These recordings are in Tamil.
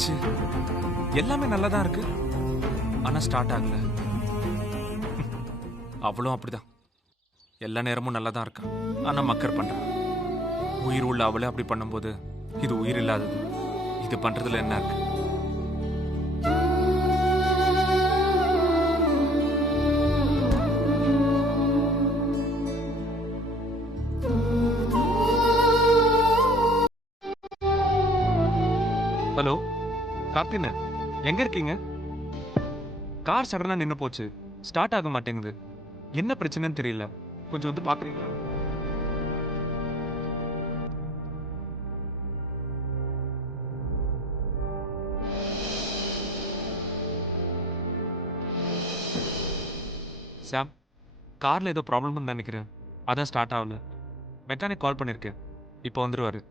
என்னாச்சு? எல்லாமே நல்லா தான் இருக்கு, ஆனா ஸ்டார்ட் ஆகல. அவளும் அப்படிதான். எல்லா நேரமும் நல்லா தான் இருக்கா, ஆனா மக்கர் பண்றா. உயிர் உள்ள அவளே அப்படி பண்ணும்போது இது உயிர் இல்லாதது. இது பண்றதுல என்ன இருக்கு? ஹலோ கார்த்தின, எங்க இருக்கீங்க? கார் சடனா நின்னு போச்சு, ஸ்டார்ட் ஆக மாட்டேங்குது. என்ன பிரச்சனைன்னு தெரியல, கொஞ்சம் வந்து பாக்குறீங்களா? சாம், கார்ல ஏதோ ப்ராப்ளம்னு நினைக்கிறேன், அதான் ஸ்டார்ட் ஆகல. மெக்கானிக் கால் பண்ணிருக்கேன், இப்போ வந்துருவாரு.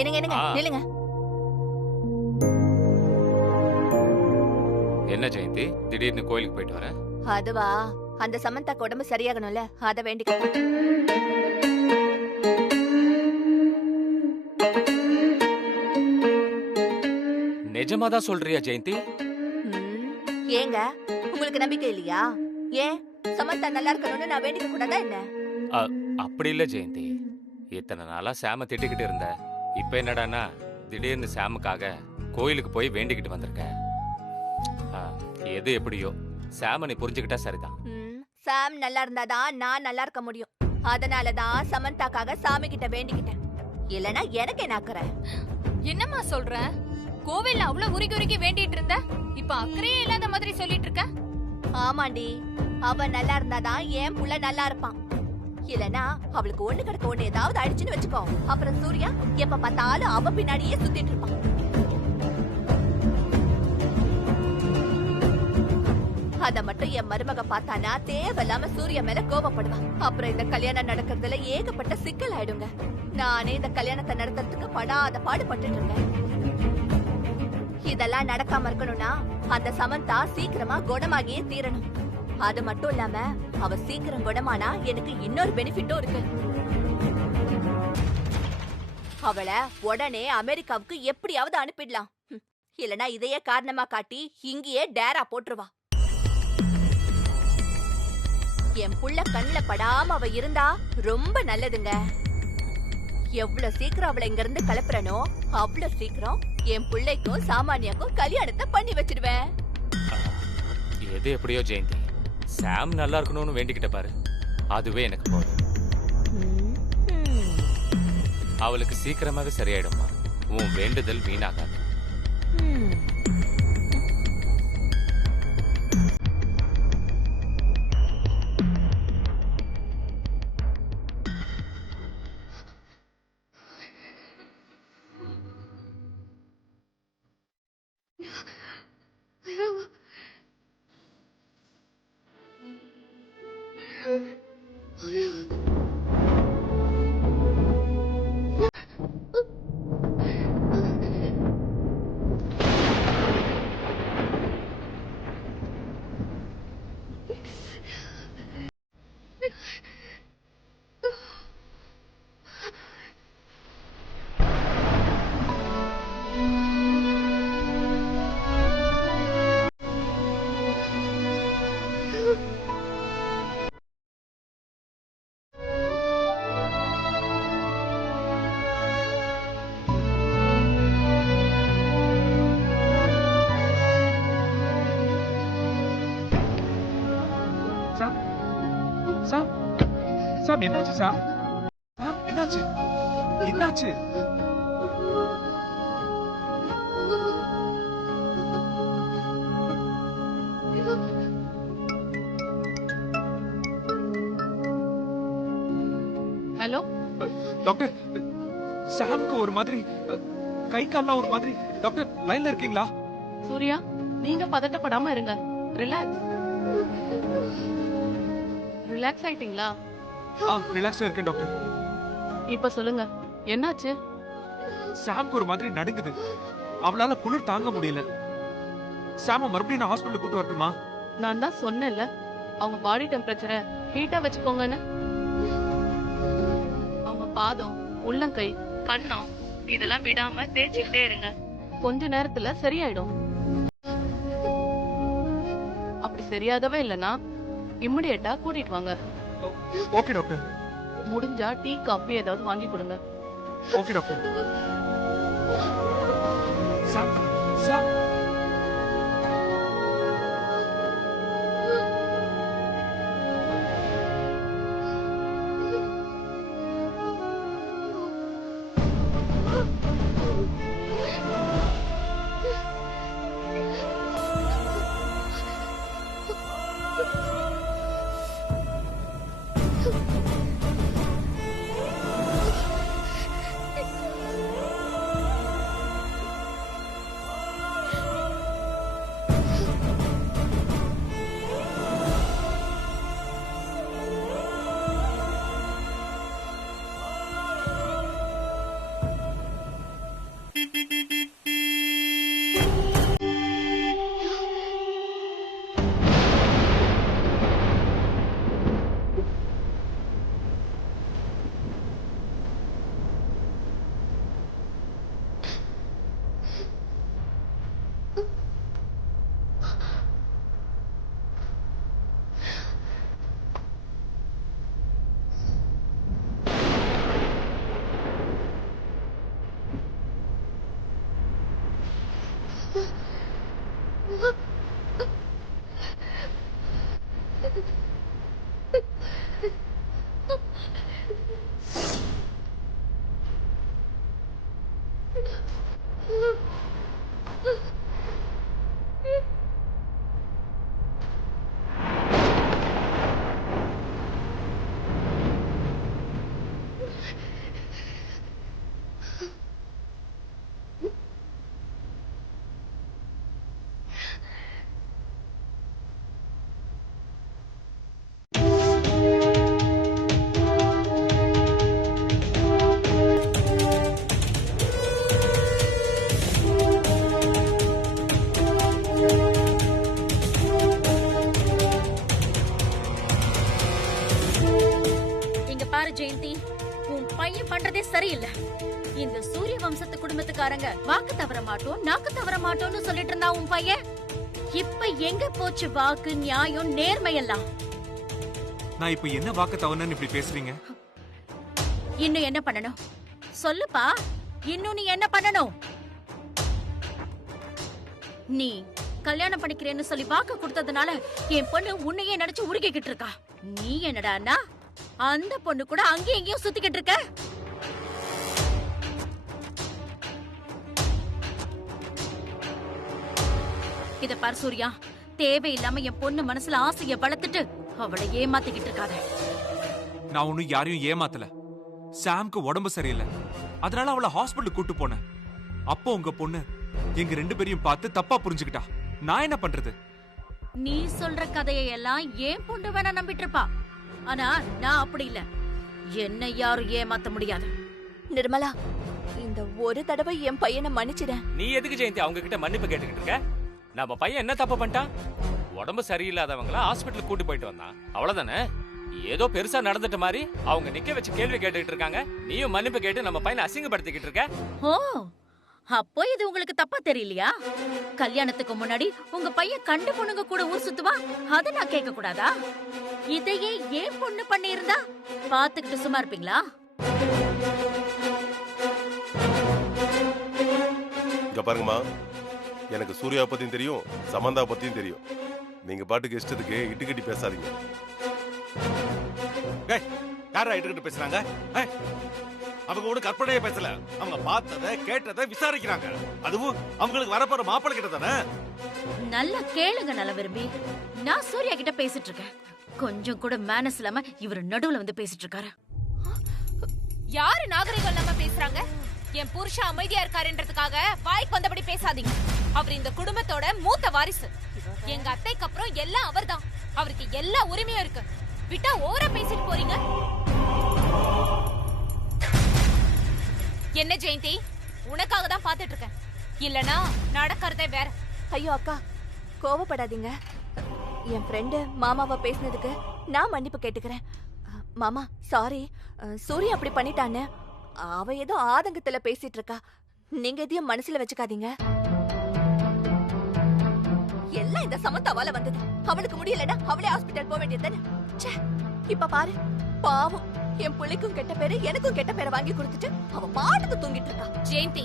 என்னங்க என்னங்க நில்லுங்க. என்ன ஜெயந்தி, திடீர்னு கோயிலுக்கு போயிட்டு வர? அதுவா, அந்த சமந்தாக்கு உடம்பு சரியாகணும்ல, அத வேண்டிக்க. நிஜமாதான் சொல்றியா ஜெயந்தி? ஏங்க உங்களுக்கு நம்பிக்கை இல்லையா? ஏன் சமந்தா நல்லா இருக்கணும்னு நான் வேண்டிக்க கூடாதா என்ன? அப்படி இல்ல ஜெயந்தி, இத்தனை நாளா சாம திட்டிக்கிட்டு இருந்த, இப்ப என்னடானா திடீர்னு சாமுக்காக கோயிலுக்கு போய் வேண்டிக்கிட்டு வந்திருக்க. எது எப்படியோ சாம நீ புரிஞ்சுக்கிட்டா சரிதான். சாம் நல்லா இருந்தாதான் நான் நல்லா இருக்க முடியும். அதனாலதான் சமந்தாக்காக சாமி கிட்ட வேண்டிக்கிட்டேன். இல்லனா எனக்கு என்ன அக்கறை? என்னம்மா சொல்ற? கோவில்ல அவ்வளவு உருகி உருகி வேண்டிட்டு இருந்த, இப்ப அக்கறையே இல்லாத மாதிரி சொல்லிட்டு இருக்க. ஆமாண்டி, அவ நல்லா இருந்தாதான் என் புள்ள நல்லா இருப்பான். இல்லனா அவளுக்கு ஒண்ணு கிடக்க ஒண்ணு ஏதாவது அடிச்சுன்னு வச்சுக்கோ, அப்புறம் சூர்யா எப்ப பார்த்தாலும் அவ பின்னாடியே சுத்திட்டு இருப்பான். அத மட்டும் என் மருமக பார்த்தானா தேவையில்லாம சூர்யா மேல கோபப்படுவான். அப்புறம் இந்த கல்யாணம் நடக்கிறதுல ஏகப்பட்ட சிக்கல் ஆயிடுங்க. நானே இந்த கல்யாணத்தை நடத்துறதுக்கு படாத பாடுபட்டு இருக்கேன். இதெல்லாம் நடக்காம இருக்கணும்னா அந்த சமந்தா சீக்கிரமா குணமாகியே தீரணும். அது மட்டும் இல்லாம அவ சீக்கிரம் குணமானா எனக்கு இன்னொரு பெனிஃபிட்டும் இருக்கு. அவளை உடனே அமெரிக்காவுக்கு எப்படியாவது அனுப்பிடலாம். இல்லனா இதையே காரணமா காட்டி இங்கேயே டேரா போட்டுருவா. என் புள்ள கண்ணுல படாம அவ இருந்தா ரொம்ப நல்லதுங்க. எவ்வளவு சீக்கிரம் அவளை இங்க இருந்து கிளப்புறனோ அவ்வளவு சீக்கிரம் என் பிள்ளைக்கும் சாமானியாக்கும் கல்யாணத்தை பண்ணி வச்சிடுவேன். எது எப்படியோ ஜெயந்தி, சாம் நல்லா இருக்கணும்னு வேண்டிக்கிட்ட பாரு, அதுவே எனக்கு போதும். அவளுக்கு சீக்கிரமாக சரியாயிடுமா, உன் வேண்டுதல் வீணாகாது. சாம், சாம் என்னாச்சு? சாம், சாம் என்னாச்சு? என்னாச்சு? ஹலோ டாக்டர் சாம்க்கு ஒரு மாதிரி கை கால்லாம் ஒரு மாதிரி. டாக்டர் லைன்ல இருக்கீங்களா? சூர்யா, நீங்க பதட்டப்படாம இருங்க. ரிலாக்ஸ். ரிலாக்ஸ் ஆயிட்டீங்களா? ரிலாக்ஸா இருக்கேன் டாக்டர். இப்ப சொல்லுங்க, என்னாச்சு? சாம்க்கு ஒரு மாதிரி நடுங்குது. அவளால குளிர் தாங்க முடியல. சாம மறுபடியும் நான் ஹாஸ்பிட்டல் கூட்டு வரட்டுமா? நான் தான் சொன்னேன்ல, அவங்க பாடி டெம்பரேச்சரை ஹீட்டா வச்சுக்கோங்கன்னு. அவங்க பாதம், உள்ளங்கை, கண்ணம் இதெல்லாம் விடாம தேய்ச்சிக்கிட்டே இருங்க. கொஞ்ச நேரத்துல சரியாயிடும். அப்படி சரியாகவே இல்லைன்னா இம்மிடியேட்டா கூட்டிட்டு வாங்க. Okay doctor. முடிஞ்சா டீ காஃபி ஏதாவது வாங்கி கொடுங்க. Okay doctor. Sam Sam Jayanthi, உன் பையன் பண்றதே சரியில்லை. இந்த சூரிய வம்சத்து குடும்பத்துக்காரங்க வாக்கு தவற மாட்டோம், நாக்கு தவற மாட்டோம்னு சொல்லிட்டு இருந்தா உன் பையன். இப்ப எங்க போச்சு வாக்கு, நியாயம், நேர்மையெல்லாம்? நான் இப்ப என்ன வாக்கு தவறுன்னு இப்படி பேசுறீங்க? இன்னும் என்ன பண்ணணும் சொல்லுப்பா. இன்னும் நீ என்ன பண்ணணும்? நீ கல்யாணம் பண்ணிக்கிறேன்னு சொல்லி வாக்கு கொடுத்ததுனால என் பொண்ணு உன்னையே நினைச்சு உருகிக்கிட்டு இருக்கா. நீ என்னடான்னா அந்த பொண்ணு கூட அங்கேயும் இங்கேயும் சுத்திக்கிட்டு இருக்க. இத பாரு சூர்யா, தேவையில்லாம என் பொண்ணு மனசுல ஆசைய வளர்த்துட்டு அவளை ஏமாத்திக்கிட்டு இருக்காத. நான் ஒன்னும் யாரையும் ஏமாத்தல. சாம்க்கு உடம்பு சரியில்லை, அதனால அவளை ஹாஸ்பிட்டல் கூட்டு போனேன். அப்போ உங்க பொண்ணு எங்க 2 பேரையும் பார்த்து தப்பா புரிஞ்சுக்கிட்டா. நான் என்ன பண்றது? நீ சொல்ற கதையெல்லாம் ஏன் பொண்ணு வேணா நம்பிட்டு இருப்பா. ஆனா நான் அப்படி இல்ல. என்ன யாரும் ஏமாத்த முடியாது. நிர்மலா, இந்த ஒரு தடவை என் பையனை மன்னிச்சிட. நீ எதுக்கு ஜெயந்தி அவங்க கிட்ட மன்னிப்பு கேட்டுக்கிட்டு இருக்க? நம்ம பையன் என்ன தப்பு பண்ணிட்டான்? உடம்பு சரியில்லாதவங்கள ஹாஸ்பிட்டலுக்கு கூட்டி போயிட்டு வந்தான், அவ்வளவுதானே. ஏதோ பெருசா நடந்துட்ட மாதிரி அவங்க நிக்க வச்சு கேள்வி கேட்டுக்கிட்டு இருக்காங்க. நீயும் மன்னிப்பு கேட்டு நம்ம பையனை அசிங்கப்படுத்திக்கிட்டு இருக்க. ஓ, அப்போ இது உங்களுக்கு தப்பா தெரியலையா? கல்யாணத்துக்கு முன்னாடி உங்க பையன் கண்டு பொண்ணுங்க கூட ஊர் சுத்துவா, அத நான் கேட்க கூடாதா? இதையே ஏன் பொண்ணு பண்ணி இருந்தா பாத்துக்கிட்டு சும்மா இருப்பீங்களா? இங்க பாருங்கம்மா, எனக்கு சூர்யா பத்தியும் தெரியும், சமந்தா பத்தியும் தெரியும். நீங்க பாட்டுக்கு இஷ்டத்துக்கு இட்டுக்கட்டி பேசாதீங்க. யாரா இட்டுக்கிட்டு பேசுறாங்க? அவங்க கூட கற்பனையே பேசல, அவங்க பார்த்தத கேட்டதை விசாரிக்கிறாங்க. அதுவும் அவங்களுக்கு வரப்போற மாப்பிள்ளை கிட்ட தானே. நல்லா கேளுங்க நல்ல விரும்பி. நான் சூர்யா கிட்ட பேசிட்டு இருக்கேன். கொஞ்சம் கூட மேனஸ் இல்லாம இவர் நடுவுல வந்து பேசிட்டு இருக்காரு. யாரு நாகரிகம் இல்லாம பேசுறாங்க? என் புருஷன் அமைதியா இருக்காருன்றதுக்காக வாய்க்கு வந்தபடி பேசாதீங்க. அவர் இந்த குடும்பத்தோட மூத்த வாரிசு. எங்க அத்தைக்கு அப்புறம் எல்லாம் அவர்தான். அவருக்கு எல்லா உரிமையும் இருக்கு. விட்டா ஓவரா பேசிட்டு போறீங்க. என்ன ஜெயந்தி, உனக்காக தான் பாத்துட்டு இருக்கேன். இல்லனா நடக்கிறதே வேற. ஐயோ அக்கா, கோவப்படாதீங்க. என் ஃப்ரெண்டு மாமாவை பேசினதுக்கு நான் மன்னிப்பு கேட்டுக்கிறேன். மாமா சாரி. சூர்யா அப்படி பண்ணிட்டான்னு அவ ஏதோ ஆதங்கத்துல பேசிட்டு இருக்கா. நீங்க எதையும் மனசுல வச்சுக்காதீங்க. எல்லாம் இந்த சமந்தாவால வந்தது. அவளுக்கு முடியலடா அவளே ஹாஸ்பிடல் போக வேண்டியதுதானே. இப்ப பாரு, பாவம் என் பிள்ளைக்கும் கெட்ட பேரு எனக்கும் கெட்ட பேரை வாங்கி கொடுத்துட்டு அவ பாட்டுக்கு தூங்கிட்டு இருக்கா. ஜெயந்தி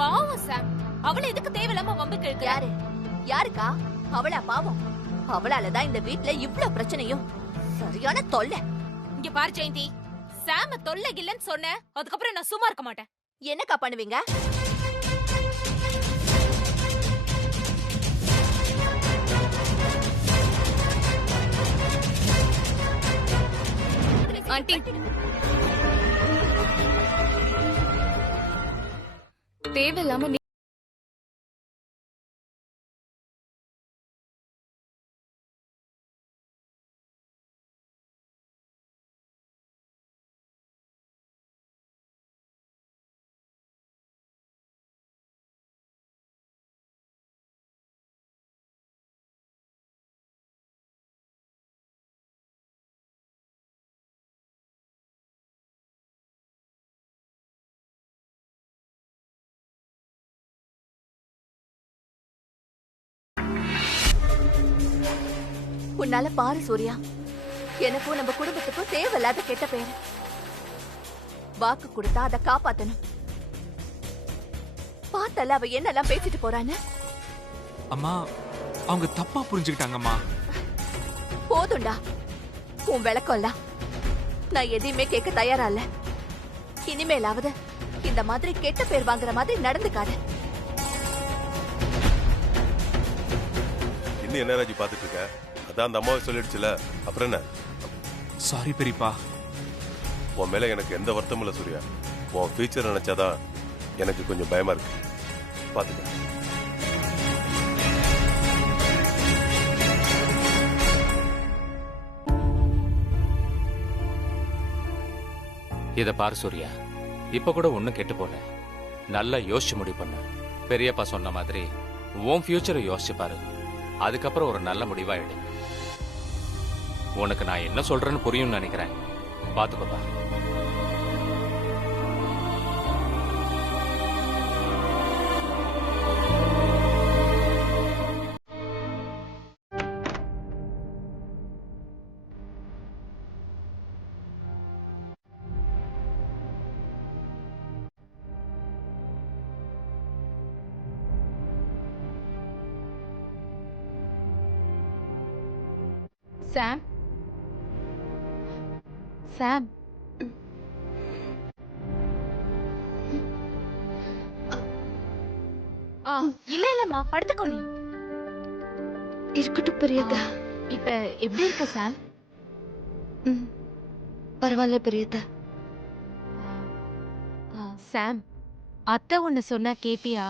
பாவம் சாம், அவளை எதுக்கு தேவையில்லாம வம்பு கேட்க? யாரு யாருக்கா? அவளா பாவம்? அவளாலதான் இந்த வீட்ல இவ்ளோ பிரச்சனையும். சரியான தொல்லை. இங்க பாரு ஜெயந்தி, சாம தொல்லை இல்லன்னு சொன்ன, அதுக்கப்புறம் நான் சும்மா இருக்க மாட்டேன். என்னக்கா பண்ணுவீங்க? ஆண்டி, தேவையில்லாம உன்னால பாரு சூர்யா, எனக்கும் நம்ம குடும்பத்துக்கும் தேவையில்லாத கெட்ட பேரு. வாக்கு கொடுத்தா அதை காப்பாத்தணும். பார்த்தல அவ என்னெல்லாம் பேசிட்டு போறான்னு. அம்மா அவங்க தப்பா புரிஞ்சுக்கிட்டாங்கம்மா. போதும்டா உன் விளக்கம்லாம். நான் எதையுமே கேட்க தயாரா இல்ல. இனிமேலாவது இந்த மாதிரி கெட்ட பேர் வாங்குற மாதிரி நடந்துக்காத. இன்னும் என்ன ராஜி பாத்துட்டு இருக்க? அதான் அந்த அம்மாவை சொல்லிடுச்சுல, அப்புறம் என்ன? சாரி பெரியப்பா. உன் மேல எனக்கு எந்த வருத்தமும் இல்ல சூர்யா. உன் ஃபியூச்சர் நினைச்சாதான் எனக்கு கொஞ்சம் பயமா இருக்கு. பாத்துக்க. இத பாரு சூர்யா, இப்ப கூட ஒண்ணும் கெட்டு போல. நல்லா யோசிச்சு முடிவு பண்ண. பெரியப்பா சொன்ன மாதிரி உன் ஃபியூச்சரை யோசிச்சு பாரு. அதுக்கப்புறம் ஒரு நல்ல முடிவா எடு. உனக்கு நான் என்ன சொல்றேன்னு புரியும்னு நினைக்கிறேன். பாத்துக்கோப்பா. சாம், சாம், இல்லம்மா படுத்துக்கோ. நீ இருக்கட்டும் பெரியதா. இப்ப எப்படி இருக்க சாம்? பரவாயில்ல பெரியதா. சாம், அத்தை ஒண்ணு சொன்னா கேப்பியா?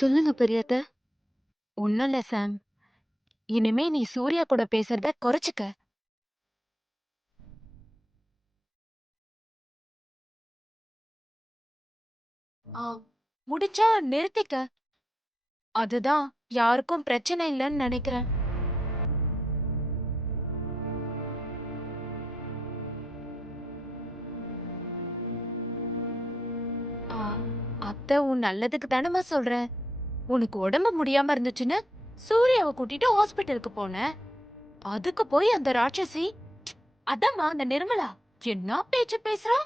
சொல்லுங்க பெரியதா. ஒண்ணும் இல்ல சாம், இனிமே நீ சூர்யா கூட பேசுறத குறைச்சுக்க. முடிச்சா நிறுத்திக்க. அதுதான் யாருக்கும் பிரச்சனை இல்லைன்னு நினைக்கிறேன். அத்தை உன் நல்லதுக்கு தானமா சொல்றேன். உனக்கு உடம்பு முடியாம இருந்துச்சுன்னு சூர்யாவை கூட்டிட்டு ஹாஸ்பிட்டலுக்கு போனேன். அதுக்கு போய் அந்த ராட்சசி, அதம்மா அந்த நிர்மலா என்ன பேச்சு பேசுறா?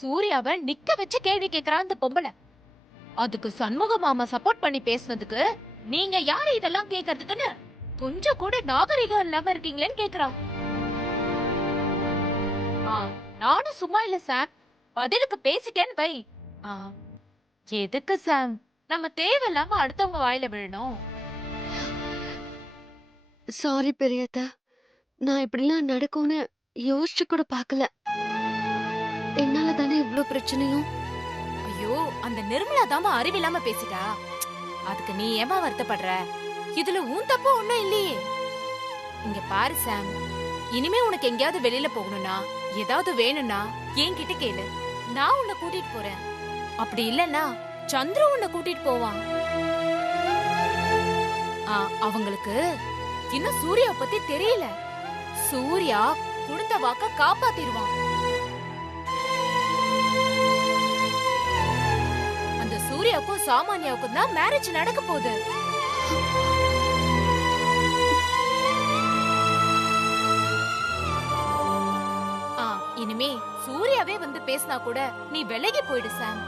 சூர்யாவை நிக்க வச்சு கேள்வி கேக்குறா அந்த பொம்பளை. அதுக்கு சண்முக மாமா சப்போர்ட் பண்ணி பேசுனதுக்கு நீங்க யாரு இதெல்லாம் கேக்குறதுக்குன்னு கொஞ்சம் கூட நாகரிகம் இல்லாம இருக்கீங்களேன்னு கேக்குறா. நானும் சும்மா இல்ல சாம், பதிலுக்கு பேசிட்டேன்னு வை. எதுக்கு சாம் நம்ம தேவையில்லாம அடுத்தவங்க வாயில விழணும்? சாரி பெரியதா. நான் இப்படிலாம் நடக்கும்னு யோசிச்சு கூட பார்க்கல. என்னால தானே இவ்ளோ பிரச்சனையும். ஐயோ, அந்த நிர்மலா தாமா அறிவில்லாம பேசிட்டா. அதுக்கு நீ ஏமா வருத்தப்படுற? இதுல உன் தப்பு ஒண்ணும் இல்லையே. இங்க பாரு சாம், இனிமே உனக்கு எங்கேயாவது வெளியில போகணும்னா, ஏதாவது வேணும்னா என்கிட்ட கேளு, நான் உன்னை கூட்டிட்டு போறேன். அப்படி இல்லன்னா சந்திரு உன்னை கூட்டிட்டு போவான். அவங்களுக்கு இன்னும் சூர்யாவை பத்தி தெரியல. சூர்யா கொடுத்த வாக்க காப்பாத்திடுவான். அந்த சூர்யாவுக்கும் சாமானியாவுக்கும் தான் மேரேஜ் நடக்க போகுது. இனிமே சூர்யாவே வந்து பேசினா கூட நீ விலகி போயிடு சாம்.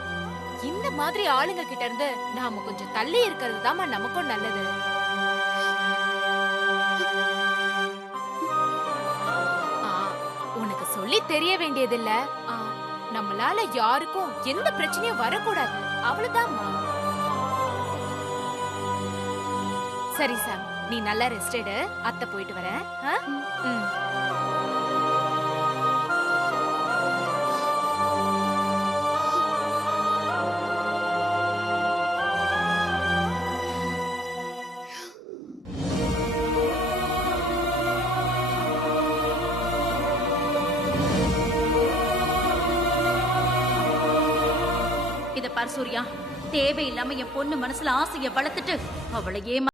இந்த மாதிரி ஆளுங்க கிட்ட இருந்து நாம கொஞ்சம் தள்ளி இருக்கிறது தாமா நமக்கும் நல்லது. உனக்கு சொல்லி தெரிய வேண்டியதில்ல. நம்மளால யாருக்கும் எந்த பிரச்சனையும் வரக்கூடாது, அவ்வளவுதாம்மா. சரி சாம், நீ நல்லா ரெஸ்ட் எடு. அத்தை போயிட்டு வரேன். இத பார் சூர்யா, தேவையில்லாம என் பொண்ணு மனசுல ஆசைய வளர்த்துட்டு அவளை ஏமா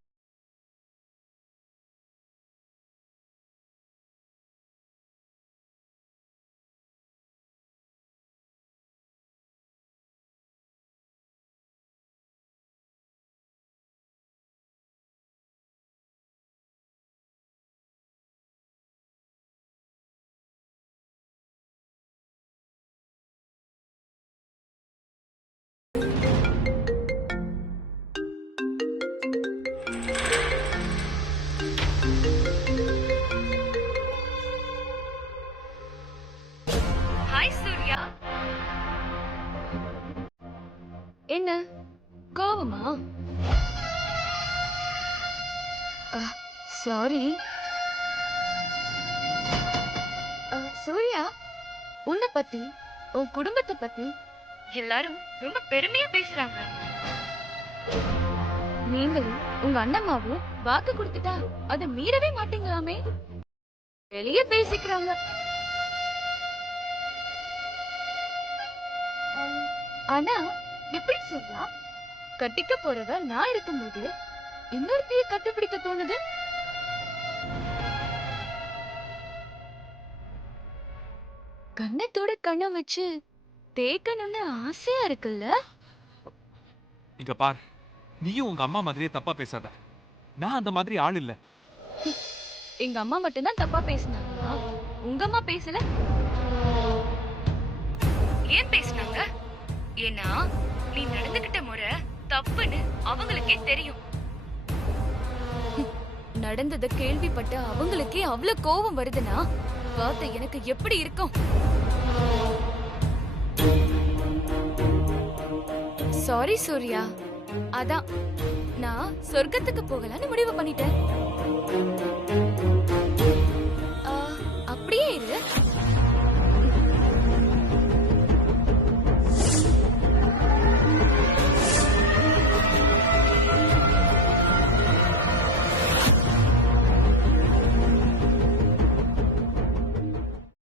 என்ன கோவமா? சாரி. சூர்யா, உன்னை பத்தி உன் குடும்பத்தை பத்தி எல்லாரும் ரொம்ப பெருமையா பேசுறாங்க. நீங்களும் உங்க அண்ணம்மாவும் வாக்கு கொடுத்துட்டா அதை மீறவே மாட்டீங்களாமே. வெளியே பேசிக்கிறாங்க. ஆனா எப்படி சொல்லலாம்? கட்டிக்க போறவ நான் இருக்கும்போது இன்னொருத்தைய கண்டுபிடிக்க தோணுது. கண்ணத்தோட கண்ணம் வச்சு தேக்கணும்னு ஆசையா இருக்குல்ல. இங்க பார், நீயும் உங்க அம்மா மாதிரியே தப்பா பேசாத. நான் அந்த மாதிரி ஆள் இல்ல. எங்க அம்மா மட்டும்தான் தப்பா பேசினாங்களா? உங்க அம்மா பேசல? ஏன் பேசினாங்க? ஏன்னா நீ நடந்துகிட்ட முறை தப்புன்னு அவங்களுக்கே தெரியும். நடந்தத கேள்விப்பட்ட அவங்களுக்கே அவ்வளவு கோபம் வருதுன்னா பார்த்த எனக்கு எப்படி இருக்கும்? சாரி சூர்யா, அதான் நான் சொர்க்கத்துக்கு போகலான்னு முடிவு பண்ணிட்டேன்.